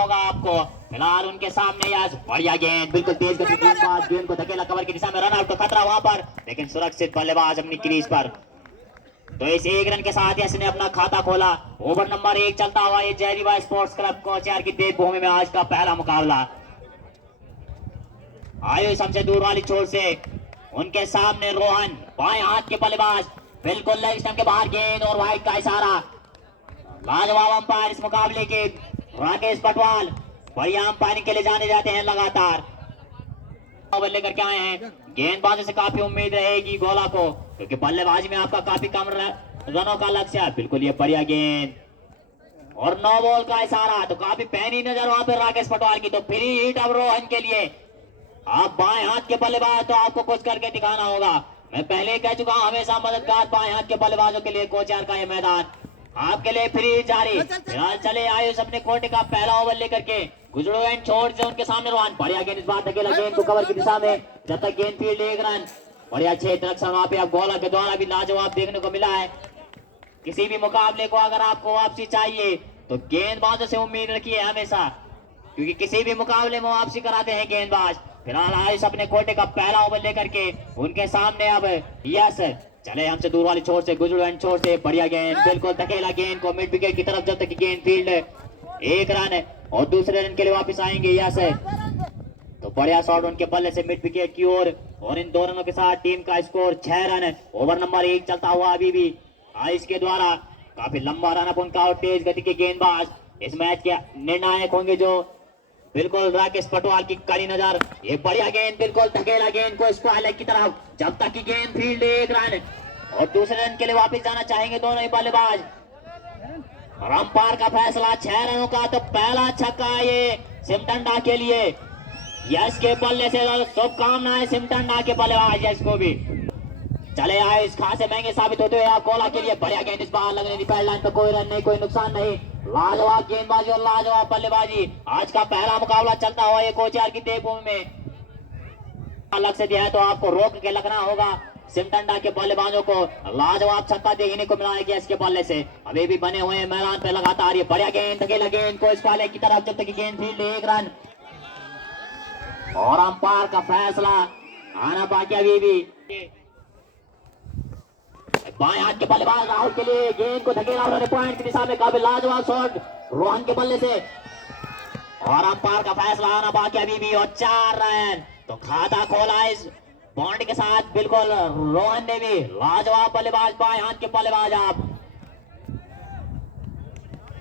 होगा आपको। फिलहाल उनके सामने यार बढ़िया गेंद, बिल्कुल तेज गति गेंदबाज, गेंद को धकेला कवर की दिशा में, रन आउट का खतरा वहां पर, लेकिन सुरक्षित बल्लेबाज अपनी क्रीज पर। तो इस एक रन के साथ यश ने अपना खाता खोला। ओवर नंबर 1 चलता हुआ ये जयरीवा स्पोर्ट्स क्लब कोचियार की देवभूमि में आज का पहला मुकाबला। आयुष सबसे दूर वाली छोर से, उनके सामने रोहन, बाएं हाथ के बल्लेबाज, बिल्कुल लेग स्टंप के बाहर गेंद और वाइड का इशारा। लाजवाब अंपायर इस मुकाबले के राकेश पटवाल, बढ़िया अंपायरिंग के लिए जाने जाते हैं लगातार। बल्ले लेकर के आए हैं, गेंदबाजों से काफी उम्मीद रहेगी गोला को, क्योंकि बल्लेबाजी में आपका काफी कम रनों का लक्ष्य है। बिल्कुल ये बढ़िया गेंद और 9 बॉल का इशारा, तो काफी पैनी नजर वहां पर राकेश पटवाल की। तो फ्री हिट अब रोहन के लिए। आप बाएं हाथ के बल्लेबाज, तो आपको कुछ करके दिखाना होगा। मैं पहले कह चुका हूं, हमेशा मददगार बाएं हाथ के बल्लेबाजों के लिए कोचियार का ये मैदान आपके लिए फ्री जारी। फिलहाल चले आयुष अपने कोटे का पहला ओवर लेकर के, गुजरो एंड छोड़ से उनके सामने रोहन, बढ़िया गेंद, इस बार धकेला गेंद को कवर की दिशा में, जब तक गेंद फील्ड 1 रन। बढ़िया क्षेत्र रक्षण वहां पे अब गोला के द्वारा भी लाजवाब देखने को मिला है। किसी भी मुकाबले को अगर आपको वापसी चाहिए तो गेंदबाजों से उम्मीद रखिए हमेशा, क्योंकि किसी भी मुकाबले में वापसी कराते हैं गेंदबाज। फिलहाल आयुष अपने कोटे का पहला ओवर लेकर के, उनके सामने अब यस, चले हमसे दूर वाली छोर से, गुजरो एंड छोर से, बढ़िया गेंद, बिल्कुल धकेला गेंद को मिड विकेट की तरफ, जब तक कि गेंद फील्ड 1 रन और दूसरे रन के लिए वापस आएंगे यस। तो बढ़िया शॉट उनके बल्ले से मिड विकेट की ओर, और इन 2 रनों के साथ टीम का स्कोर 6 रन। ओवर नंबर 1 चलता हुआ अभी भी आयुष के द्वारा, काफी लंबा रन अप उनका और तेज गति के गेंदबाज इस मैच के निर्णायक होंगे, जो बिल्कुल राकेश पटवाल की कड़ी नजर। ये बढ़िया गेंद, बिल्कुल धकेला गेंद को स्क्वायर लेग की तरफ, जब तक कि गेंद फील्ड 1 रन और दूसरे रन के लिए वापस जाना चाहेंगे दोनों ही बल्लेबाज। अंपायर का फैसला 6 रनों का, तो पहला छक्का ये सिमटंडा के लिए। यश के बल्ले से शुभकामनाएं सिमटंडा के बल्लेबाज यश को भी। चले आए इस खासे महंगे साबित होते हुए आप गोला के लिए, बढ़िया गेंद, इस बार लगने पैड लाइन पर, कोई रन नहीं, कोई नुकसान नहीं। लाजवाब गेंदबाजी और लाजवाब बल्लेबाजी, आज का पहला मुकाबला चलता हुआ ये कोचियार की देवभूमि में। लक्ष्य दिया है तो आपको रोक के लगना होगा। सिमटंडा के बल्लेबाजों को लाजवाब छक्का देखने को मिला है कि इसके बल्ले से अभी भी बने हुए हैं मैदान पे लगातार। ये बढ़िया गेंद, धकेला गेंद को इस वाले की तरफ, जब तक कि गेंद फील्ड 1 रन और अंपायर का फैसला आना बाकी अभी भी। बाएं हाथ के बल्लेबाज राहुल के लिए गेंद को धकेला, उन्होंने पॉइंट की दिशा में, काफी लाजवाब शॉट रोहन के बल्ले से, और अंपायर का फैसला आना बाकी अभी भी, और 4 रन। तो खाता खोला इस बाउंड्री के साथ, बिल्कुल रोहन ने भी, लाजवाब बल्लेबाज, बाएं हाथ के बल्लेबाज आप।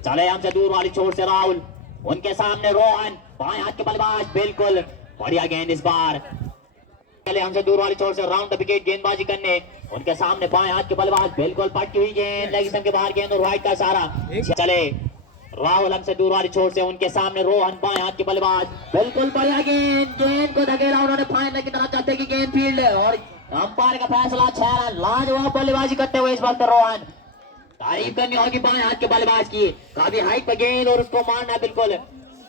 चले हमसे दूर वाली छोर से राहुल, उनके सामने रोहन, बाएं हाथ के बल्लेबाज, बिल्कुल बढ़िया गेंद, इस बार हमसे दूर वाली छोर से राउंड द विकेट गेंदबाजी करने, उनके सामने बाएं हाथ के बल्लेबाज, बिल्कुल पटकी हुई गेंद, लेग स्टंप के बाहर गेंद और वाइड का इशारा। चले राहुल हमसे दूर वाली छोर से, उनके सामने रोहन, बाएं हाथ के बल्लेबाज, बिल्कुल बढ़िया गेंद, गेंद को धकेला उन्होंने फाइनल की तरफ, चाहते कि गेंद फील्ड है, और अंपायर का फैसला 6 रन। लाजवाब बल्लेबाजी करते हुए इस वक्त रोहन, तारीफ करनी होगी बाएं हाथ के बल्लेबाज की, काफी हाइट पर गेंद और उसको मारना बिल्कुल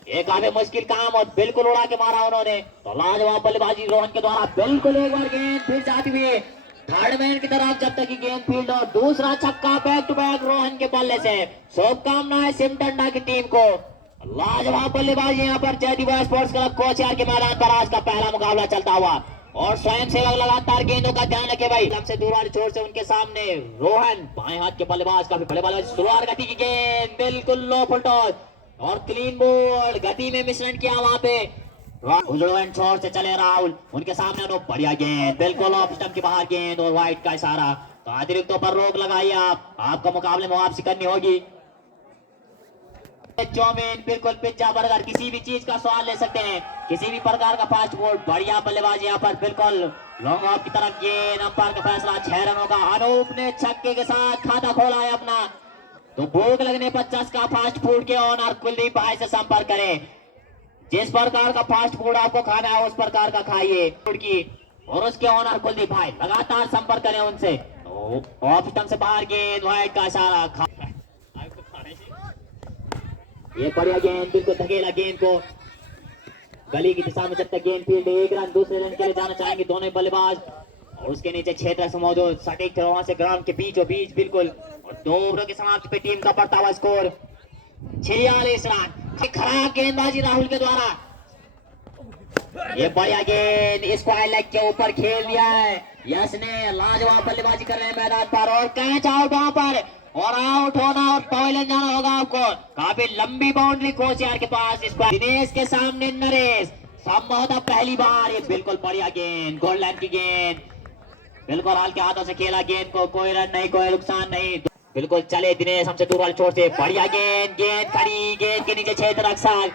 एक काफी मुश्किल काम, और बिल्कुल उड़ा के मारा उन्होंने। तो लाजवाब बल्लेबाजी रोहन के द्वारा, बिल्कुल एक बार गेंद फिर जाती हुई थर्ड मैन की तरफ, जब तक कि गेंद फील्ड, और दूसरा छक्का बैक टू बैक रोहन के बल्ले से। शुभकामनाएं सिमटंडा की टीम को। लाजवाब बल्लेबाजी यहाँ पर जयदीवा स्पोर्ट्स क्लब कोचियार के मैदान पर आज का पहला मुकाबला चलता हुआ, और स्वयं सेवक लगातार गेंदों का ध्यान रखे भाई। हमसे दूर वाली छोर से, उनके सामने रोहन, बाएं हाथ के बल्लेबाज, काफी बड़े बल्लेबाज, शुरुआत गति की गेंद, बिल्कुल लो फुल टॉस और क्लीन बोल्ड, गति में मिश्रण किया वहां पे। छोर से चले राहुल, उनके सामने अनूप, बढ़िया गेंद, बिल्कुल ऑफ स्टंप के बाहर गेंद और वाइड का इशारा। तो अतिरिक्तों पर रोक लगाइए, आपको मुकाबले में वापसी करनी होगी। चाउमीन, बिल्कुल पिज्जा, बर्गर, किसी भी चीज का स्वाद ले सकते हैं, किसी भी प्रकार का फास्ट फूड। बढ़िया बल्लेबाजी यहाँ पर, बिल्कुल लॉन्ग ऑफ की तरफ गेंद, अंपायर का फैसला 6 रनों का। अनूप ने छक्के के साथ खाता खोला है अपना। तो भूख लगने पर चस्का फास्ट फूड के ओनर कुलदीप भाई से संपर्क करें। जिस प्रकार का फास्ट फूड आपको खाना है उस प्रकार का खाइए फूड की, और उसके ओनर कुलदीप भाई, लगातार संपर्क करें उनसे। तो ऑफ स्टंप से बाहर गेंद, वाइड का इशारा। ये बढ़िया गेंद, बिल्कुल धकेला गेंद को गली की दिशा में, जब तक गेंद फील्ड 1 रन। दूसरे रन के लिए जाना चाहेंगे दोनों ही बल्लेबाज, और उसके नीचे क्षेत्र से मौजूद सटीक थे वहां से ग्राउंड के बीचों बीच, बिल्कुल। और 2 ओवरों की समाप्ति पे टीम का बढ़ता हुआ स्कोर 46 रन। खराब गेंदबाजी राहुल के द्वारा। ये बढ़िया गेंद स्क्वायर लेग के ऊपर खेल दिया है यश ने। लाजवाब बल्लेबाजी कर रहे हैं मैदान पर और कैच आउट वहां पर और आउट होना और टॉयलेट जाना होगा आपको। काफी लंबी बाउंड्री कोच यार के पास। इस पर दिनेश के सामने नरेश संभवतः पहली बार। ये बिल्कुल बढ़िया गेंद गोल्ड लाइन की गेंद बिल्कुल हल्के हाथों से खेला गेंद को। कोई रन नहीं कोई नुकसान नहीं। बिल्कुल चले दिनेश हमसे दूर वाले छोर से बढ़िया गेंद गेंद खड़ी गेंद के नीचे क्षेत्र रक्षक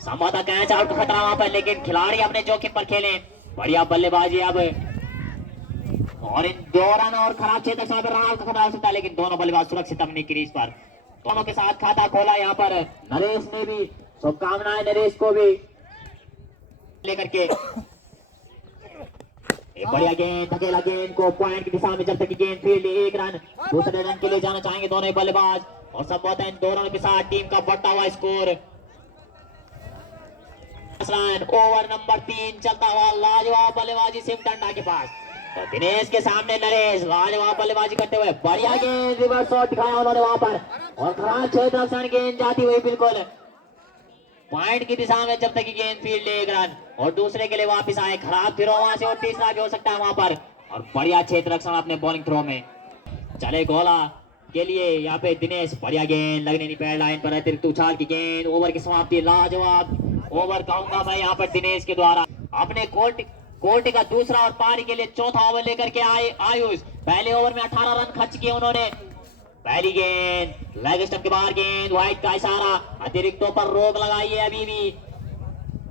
संभवतः कैच आउट का खतरा वहां पर लेकिन खिलाड़ी अपने जोखिम पर खेले। बढ़िया बल्लेबाजी अब और इन दो रन और खराब क्षेत्र रक्षक पर रन का खतरा हो सकता है लेकिन दोनों बल्लेबाज सुरक्षित अपनी क्रीज पर। दोनों के साथ खाता खोला यहाँ पर नरेश ने भी। शुभकामनाएं नरेश को भी लेकर के। बढ़िया गेंद धकेला गेंद को पॉइंट की दिशा में जब तक गेंद फील्ड। एक रन दूसरे रन के लिए जाना चाहेंगे दोनों ही बल्लेबाज और संभवतः इन दोनों के साथ टीम का बढ़ता हुआ स्कोर। ओवर नंबर 3 चलता हुआ लाजवाब बल्लेबाजी सिमटंडा के पास। तो दिनेश के सामने नरेश लाजवाब बल्लेबाजी करते हुए बढ़िया गेंद रिवर्स शॉट दिखाया उन्होंने वहां पर और खराब क्षेत्र रक्षण गेंद जाती हुई बिल्कुल पॉइंट की दिशा में जब तक की गेंद फील्ड। एक रन और दूसरे के लिए वापस आए खराब थ्रो वहां से और तीसरा भी हो सकता है वहां पर और बढ़िया क्षेत्र रक्षण अपने बॉलिंग थ्रो में। चले गोला के लिए यहाँ पे दिनेश बढ़िया गेंद लगने नहीं पैड लाइन पर अतिरिक्त उछाल की गेंद। ओवर की समाप्ति लाजवाब ओवर कहूंगा मैं यहाँ पर दिनेश के द्वारा। अपने कोर्ट का दूसरा और पारी के लिए चौथा ओवर लेकर के आए आयुष। पहले ओवर में 18 रन खर्च किए उन्होंने। पहली गेंद लेग स्टंप के बाहर गेंद व्हाइट का इशारा अतिरिक्तों पर रोक लगाई है अभी भी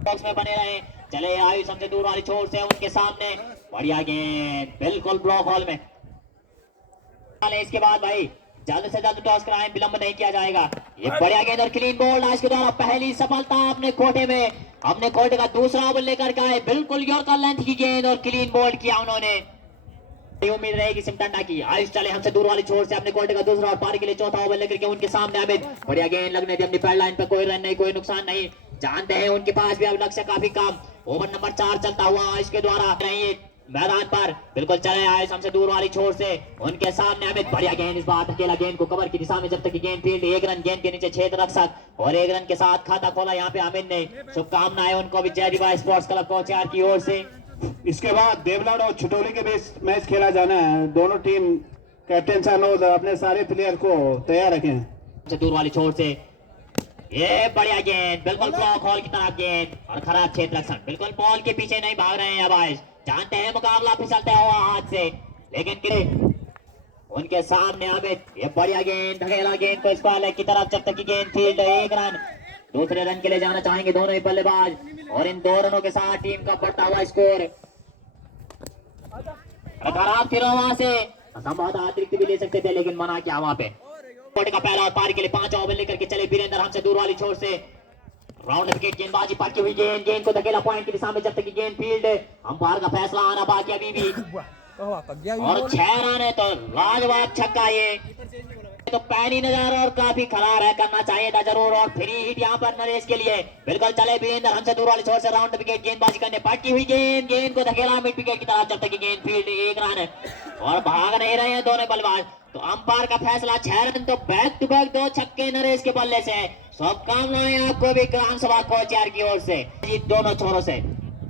बॉक्स में बने रहे। चले आयुष हमसे दूर वाली छोर से उनके सामने बढ़िया गेंद बिल्कुल ब्लॉक हॉल में। इसके बाद भाई जल्द से जल्द टॉस कराएं विलंब नहीं किया जाएगा। ये बढ़िया गेंद और क्लीन बोल्ड आज के द्वारा पहली सफलता अपने कोटे में। अपने कोटे का दूसरा ओवर लेकर के आए बिल्कुल यॉर्कर लेंथ की गेंद और क्लीन बोल्ड किया उन्होंने। उम्मीद रहेगी सिमटंडा की। आयुष चले हमसे दूर वाली छोर से अपने कोटे का दूसरा और पारी के लिए चौथा ओवर लेकर के उनके सामने अमित। बढ़िया गेंद लगने दी अपनी पैड लाइन पर कोई रन नहीं कोई नुकसान नहीं। जानते हैं उनके पास भी अब लक्ष्य काफी कम। ओवर नंबर 4 चलता हुआ इसके द्वारा मैदान पर बिल्कुल चले आए हमसे दूर वाली छोर से उनके सामने अमित। बढ़िया गेंद इस बार अकेला गेंद को कवर की दिशा में जब तक गेंद फील्ड। एक रन गेंद के नीचे क्षेत्र रक्षक और एक रन के साथ खाता खोला यहाँ पे अमित ने। शुभकामनाएं उनको भी जय दिवा स्पोर्ट्स क्लब कोचयार की ओर से। इसके बाद देवलाड़ और छिटोली के बीच मैच खेला जाना है। दोनों टीम कैप्टन साहब अपने सारे प्लेयर को तैयार रखें। हमसे दूर वाली छोर से ये बढ़िया गेंद बिल्कुल ब्लॉक हॉल की तरफ गेंद और खराब क्षेत्र रक्षण बिल्कुल बॉल के पीछे नहीं भाग रहे हैं अब आयुष। जानते हैं मुकाबला फिसलता हुआ हाथ से लेकिन उनके सामने अमित। ये बढ़िया गेंद धकेला गेंद को स्क्वायर लेग की तरफ जब तक की गेंद फील्ड। एक रन दूसरे रन के लिए जाना चाहेंगे दोनों ही बल्लेबाज और इन दो रनों के साथ टीम का बढ़ता हुआ स्कोर। खराब थ्रो वहां से संभवतः अतिरिक्त भी ले सकते थे लेकिन मना किया वहां पे। कोटे का पहला और पारी के लिए 5 ओवर लेकर के चले वीरेंद्र हमसे दूर वाली छोर से। राउंड विकेट गेंदबाजी पटकी हुई गेंद को धकेला पॉइंट की दिशा में जब तक की गेंद फील्ड। अंपायर का फैसला आना बाकी अभी भी और 6 रन है तो लाजवाब छक्का। ये तो पैनी नजर और काफी खराब है करना चाहिए था जरूर और फ्री हिट यहाँ पर नरेश के लिए। बिल्कुल चले वीरेंद्र हमसे दूर वाली छोर से राउंड विकेट गेंदबाजी करने पटकी हुई गेंद को धकेला मिड विकेट की तरफ जब तक की गेंद फील्ड। एक रन और भाग नहीं रहे हैं दोनों बल्लेबाज। तो अंपायर का फैसला 6 रन तो बैक टू बैक 2 छक्के नरेश के बल्ले से। शुभकामनाएं आपको भी ग्राम सभा कोचयार की ओर से दोनों छोरों से।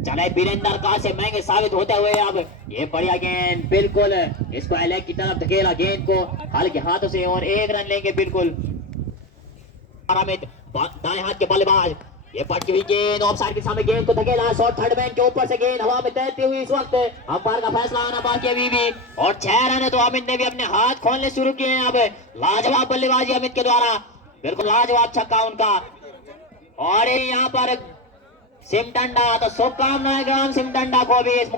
चले वीरेंद्र का से महंगे साबित होते हुए अब ये बढ़िया गेंद बिल्कुल स्क्वायर लेग की तरफ धकेला गेंद को हल्के हाथों से और एक रन लेंगे बिल्कुल दाएं हाथ के बल्लेबाज। ये पटकी हुई गेंद ऑफ साइड के सामने गेंद को धकेला शॉट थर्ड मैन के ऊपर से गेंद हवा में तैरती हुई इस वक्त अंपायर का फैसला आना बाकी अभी भी और 6 रन है तो अमित ने भी अपने हाथ खोलने शुरू किए हैं। अब लाजवाब बल्लेबाजी अमित के द्वारा बिल्कुल लाजवाब छक्का उनका और यहाँ पर सिमटंडा। तो शुभकामनाएं ग्राम सिमटंडा को भी इस